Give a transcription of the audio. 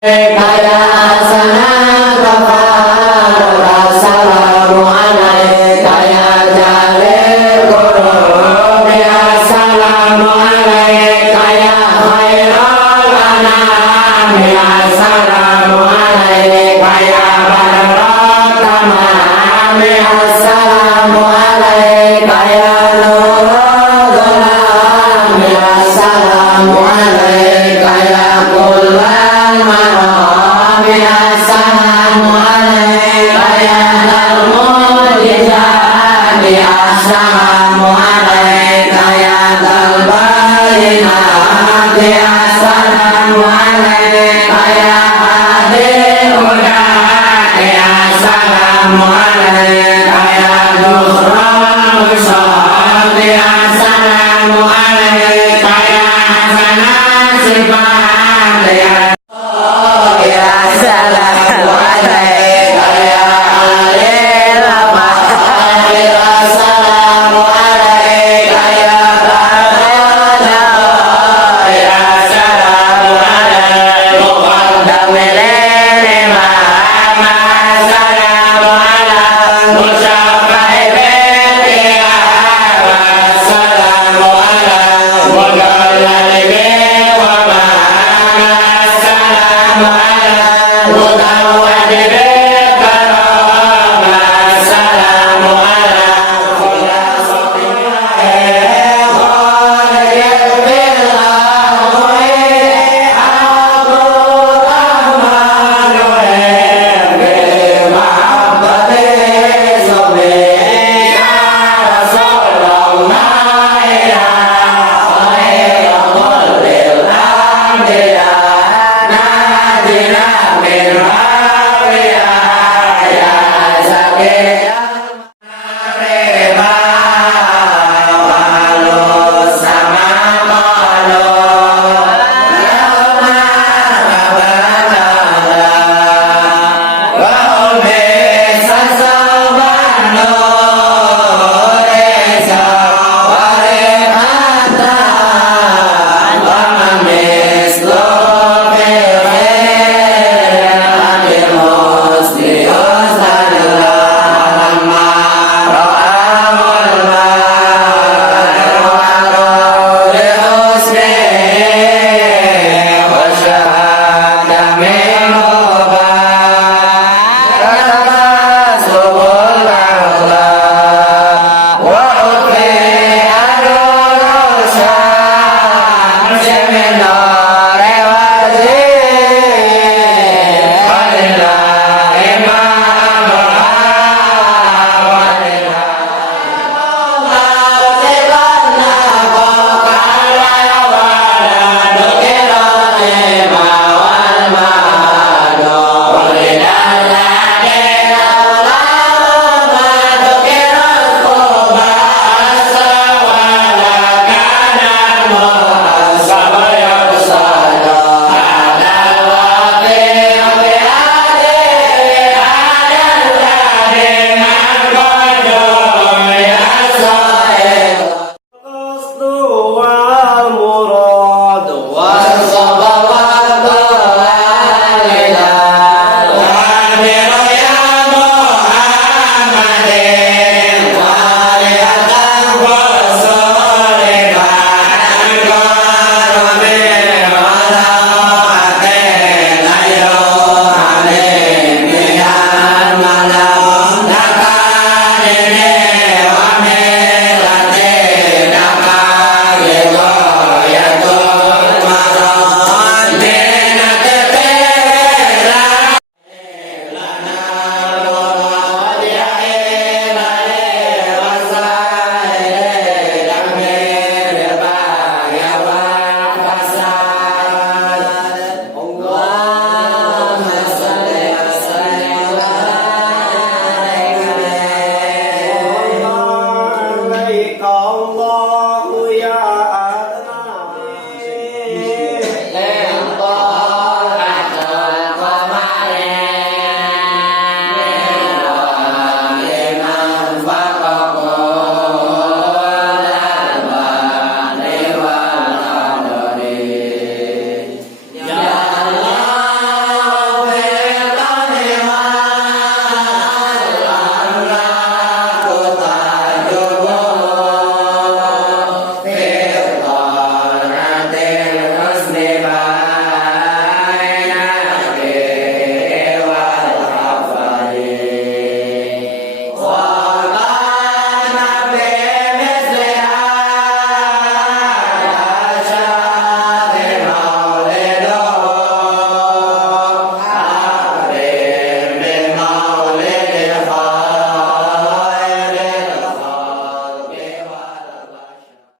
Kaya asana kafar assalamu alaika ya jalil qurub assalamu alaika ya khairul anam assalamu alaika ya badral tamam assalamu alaika ya nurul dhalam assalamu alaika ya kullal assalamu alaika ya al-mujizat assalamu alaika ya al-bayinat assalamu alaika ya hadil hudat assalamu alaika ya dhurral wisat assalamu alaika ya hasanat sifat assalamu alaika ya alil fadil assalamu alaika ya badal assalamu alaika muqaddamil imam assalamu alaika musyafa'il qiyam assalamu alaika mudallal bil waman assalamu alaika متوجب الكرامة السلام على خلاصة خالق بالله عبد الرحمن بالمحبة صبي يا رسول الله يا خير كل الأنبياء نادنا من